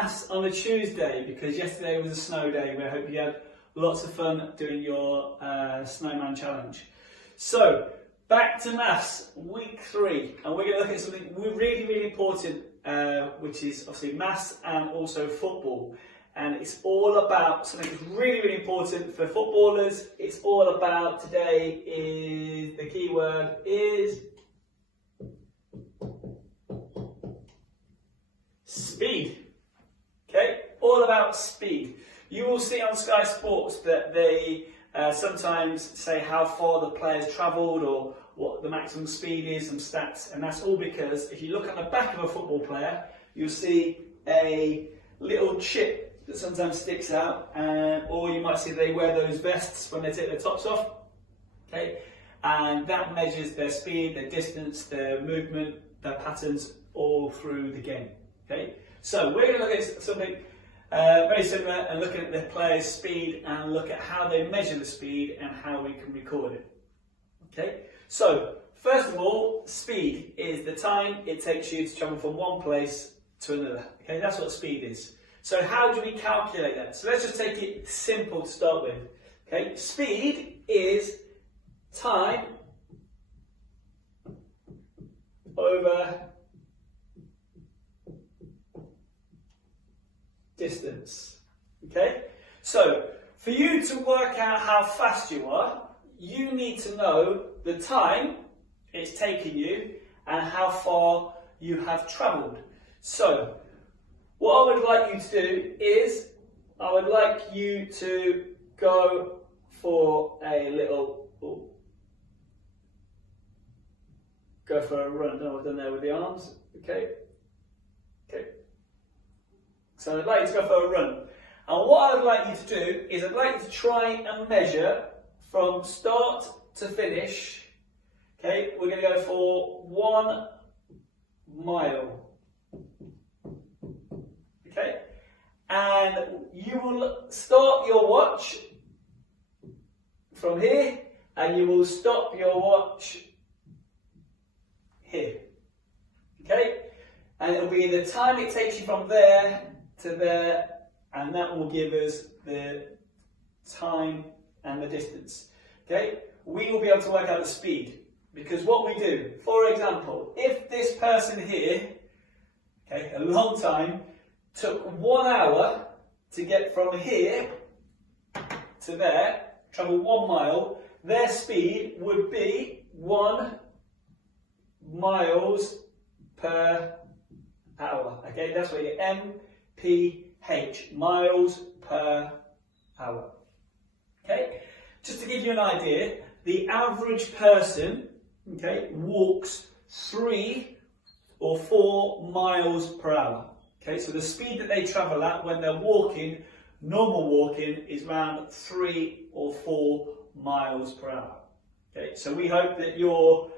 maths on a Tuesday because yesterday was a snow day. We hope you had lots of fun doing your snowman challenge. So back to maths, week 3, and we're going to look at something really important, which is obviously maths and also football. And it's all about something that's really important for footballers. It's all about today is, the key word is speed. Okay, all about speed. You will see on Sky Sports that they sometimes say how far the player's travelled or what the maximum speed is, some stats, and that's all because if you look at the back of a football player, you'll see a little chip that sometimes sticks out, or you might see they wear those vests when they take their tops off. Okay, and that measures their speed, their distance, their movement, their patterns all through the game. Okay, so we're going to look at something very similar and looking at the player's speed and look at how they measure the speed and how we can record it. Okay, so first of all, speed is the time it takes you to travel from one place to another. Okay, that's what speed is. So how do we calculate that? So let's just take it simple to start with. Okay, speed is time over distance. Okay, so for you to work out how fast you are, you need to know the time it's taken you and how far you have travelled. So what I would like you to do is, I would like you to go for a little, go for a run. No, I've done there with the arms. Okay. So I'd like you to go for a run. And what I'd like you to do is I'd like you to try and measure from start to finish. Okay, we're going to go for 1 mile. Okay, and you will start your watch from here and you will stop your watch here. Okay, and it'll be the time it takes you from there to there, and that will give us the time and the distance. Okay, we will be able to work out the speed because what we do, for example, if this person here, okay, a long time, took 1 hour to get from here to there, travel 1 mile, their speed would be 1 miles per hour. Okay, that's what you get MPH, miles per hour. Okay, just to give you an idea, the average person, okay, walks 3 or 4 miles per hour. Okay, so the speed that they travel at when they're walking, normal walking, is around 3 or 4 miles per hour. Okay, so we hope that you're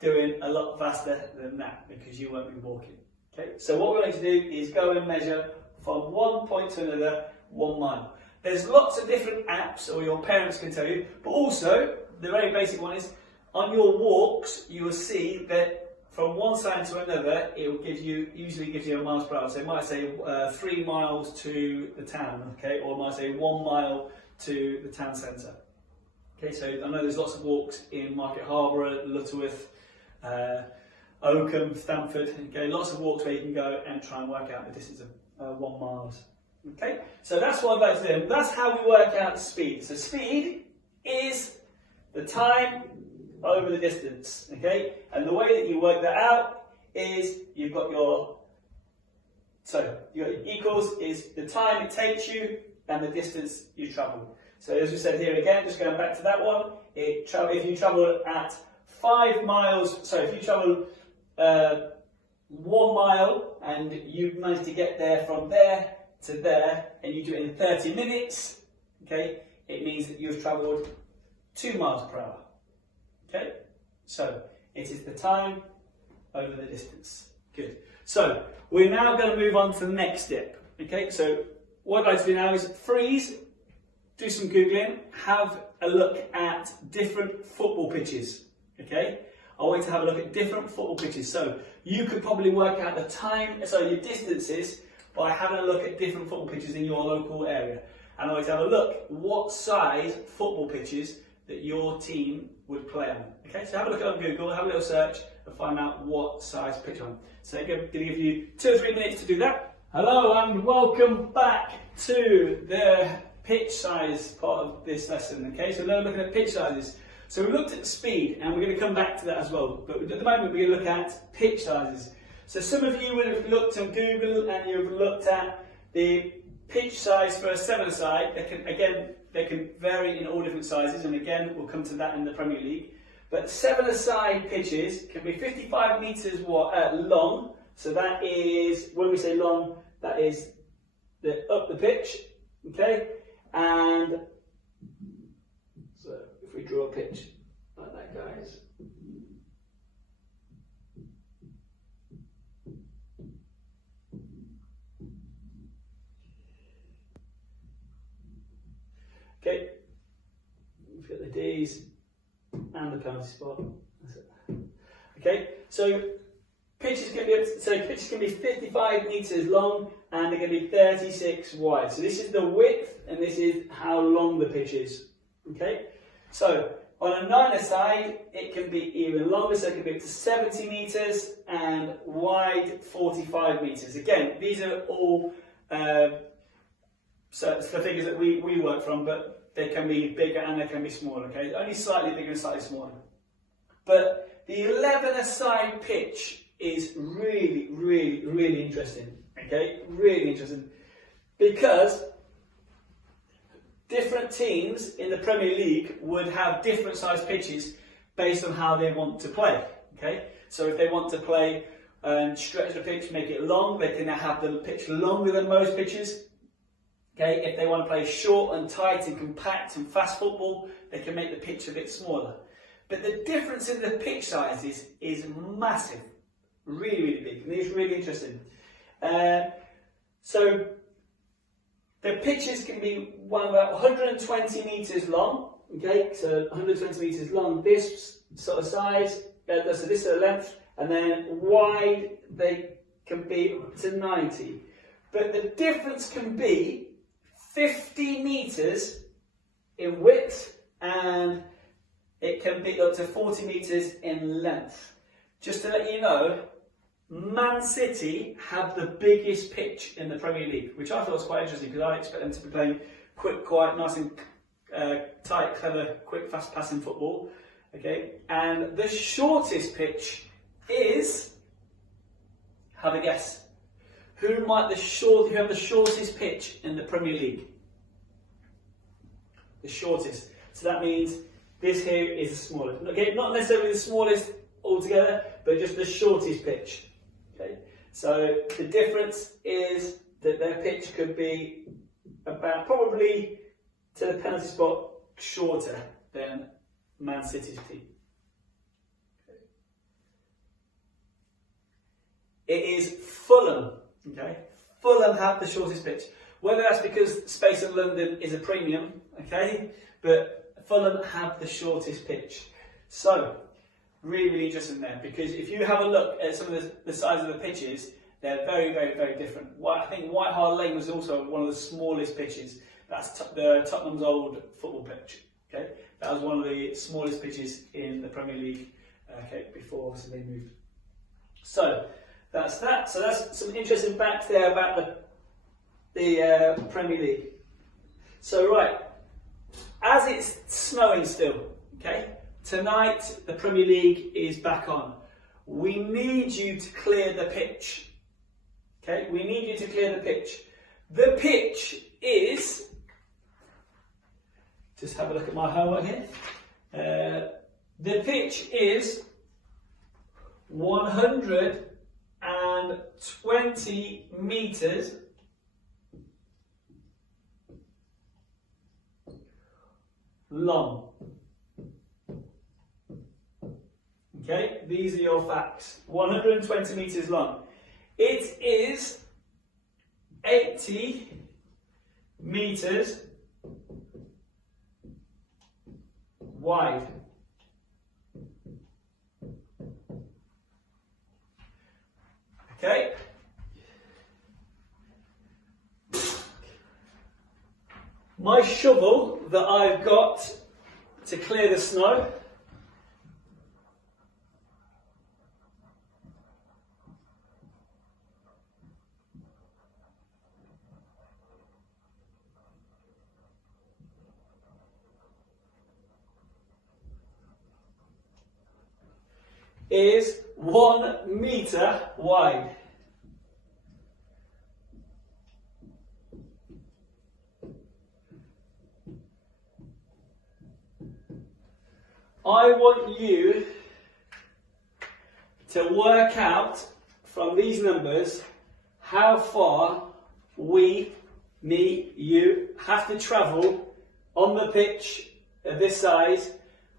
doing a lot faster than that because you won't be walking. Okay, so what we're going to do is go and measure from one point to another 1 mile. There's lots of different apps, or your parents can tell you, but also the very basic one is on your walks you will see that from one side to another, it will give you, usually gives you a miles per hour. So it might say 3 miles to the town, okay, or it might say 1 mile to the town centre. Okay, so I know there's lots of walks in Market Harbour, Lutterworth, Oakham, Stamford. Okay, lots of walks where you can go and try and work out the distance of 1 mile. Okay, so that's what I'd like to do. That's how we work out speed. So speed is the time over the distance, okay? And the way that you work that out is you've got your equals is the time it takes you and the distance you travel. So as we said here again, just going back to that one, if you travel at 5 miles, so if you travel 1 mile and you've managed to get there from there to there and you do it in 30 minutes, okay, it means that you've travelled 2 miles per hour. Okay, so it is the time over the distance. Good. So we're now going to move on to the next step. Okay, so what I'd like to do now is freeze, do some Googling, have a look at different football pitches. Okay, I want you to have a look at different football pitches. So you could probably work out the time, so your distances by having a look at different football pitches in your local area. And always have a look what size football pitches that your team would play on. Okay, so have a look on Google, have a little search and find out what size pitch on. So I'm going to give you 2 or 3 minutes to do that. Hello and welcome back to the pitch size part of this lesson. Okay, so now we're looking at pitch sizes. So we looked at speed and we're going to come back to that as well. But at the moment we're going to look at pitch sizes. So some of you would have looked on Google and you've looked at the pitch size for a 7-a-side. They can vary in all different sizes, and again we'll come to that in the Premier League. But 7-a-side pitches can be 55 metres long. So that is, when we say long, that is up the pitch. Okay, and so if we draw a pitch like that, guys. Okay, we've got the D's and the penalty spot. Okay, so pitches can be 55 metres long and they're going to be 36 wide. So this is the width and this is how long the pitch is. Okay, so on a 9-a-side it can be even longer, so it can be up to 70 metres and wide 45 metres. Again, these are all so it's the figures that we work from, but they can be bigger and they can be smaller, okay? Only slightly bigger and slightly smaller. But the 11-a-side pitch is really, really, really interesting, okay? Really interesting. Because different teams in the Premier League would have different size pitches based on how they want to play, okay? So if they want to play and stretch the pitch, make it long, they can have the pitch longer than most pitches. Okay, if they want to play short and tight and compact and fast football, they can make the pitch a bit smaller. But the difference in the pitch sizes is massive, really, really big, and it's really interesting. So the pitches can be about 120 metres long. Okay, so 120 metres long, this sort of size, so this sort of length, and then wide they can be up to 90. But the difference can be 50 metres in width and it can be up to 40 metres in length. Just to let you know, Man City have the biggest pitch in the Premier League, which I thought was quite interesting because I expect them to be playing quick, quiet, nice and tight, clever, quick, fast passing football. Okay, and the shortest pitch is, have a guess. Who have the shortest pitch in the Premier League? The shortest. So that means this here is the smallest. Okay, not necessarily the smallest altogether, but just the shortest pitch. Okay, so the difference is that their pitch could be about probably to the penalty spot shorter than Man City's team. Okay. It is Fulham. Okay, Fulham have the shortest pitch. Whether that's because space in London is a premium, okay, but Fulham have the shortest pitch. So, really, really interesting there, because if you have a look at some of the size of the pitches, they're very, very, very different. I think White Hart Lane was also one of the smallest pitches. That's the Tottenham's old football pitch. Okay, that was one of the smallest pitches in the Premier League. Okay, before obviously they moved. So that's that. So that's some interesting facts there about the Premier League. So right, as it's snowing still, okay, tonight the Premier League is back on. We need you to clear the pitch. Okay, we need you to clear the pitch. The pitch is, just have a look at my homework here. The pitch is 120 metres long. Okay, these are your facts. 120 metres long. It is 80 metres wide. Okay. My shovel that I've got to clear the snow is 1 metre wide. I want you to work out from these numbers how far we, me, you have to travel on the pitch of this size.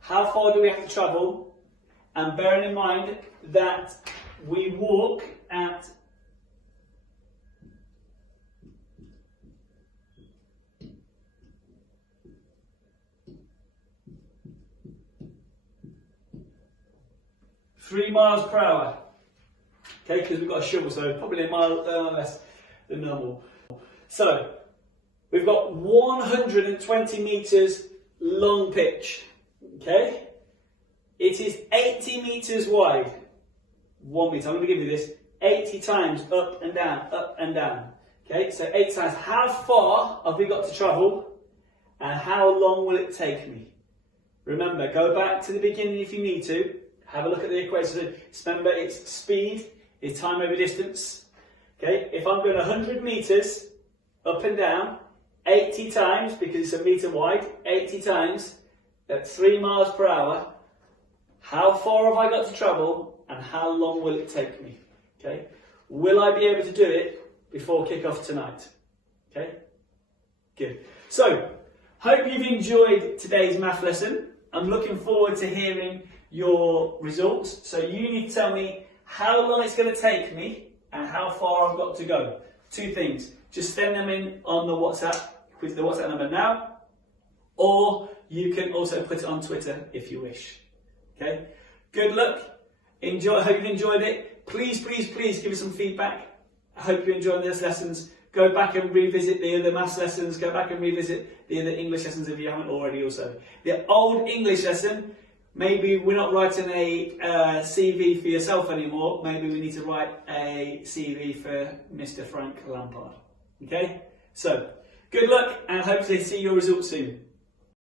How far do we have to travel? And bearing in mind that we walk at .3 miles per hour, okay, because we've got a shovel, so probably a mile less than normal. So, we've got 120 metres long pitch, okay? It is 80 metres wide, 1 metre. I'm going to give you this 80 times up and down, okay? So 80 times. How far have we got to travel and how long will it take me? Remember, go back to the beginning if you need to. Have a look at the equation. Remember, it's speed is time over distance. Okay, if I'm going 100 metres up and down, 80 times, because it's a metre wide, 80 times at 3 miles per hour, how far have I got to travel and how long will it take me? Okay, will I be able to do it before kick-off tonight? Okay, good. So, hope you've enjoyed today's math lesson. I'm looking forward to hearing your results. So you need to tell me how long it's going to take me and how far I've got to go. 2 things. Just send them in on the WhatsApp, with the WhatsApp number now, or you can also put it on Twitter if you wish. Okay? Good luck. Enjoy. I hope you've enjoyed it. Please, please, please give us some feedback. I hope you enjoyed these lessons. Go back and revisit the other maths lessons. Go back and revisit the other English lessons if you haven't already also. The old English lesson, maybe we're not writing a CV for yourself anymore. Maybe we need to write a CV for Mr. Frank Lampard. Okay? So, good luck and hopefully see your results soon.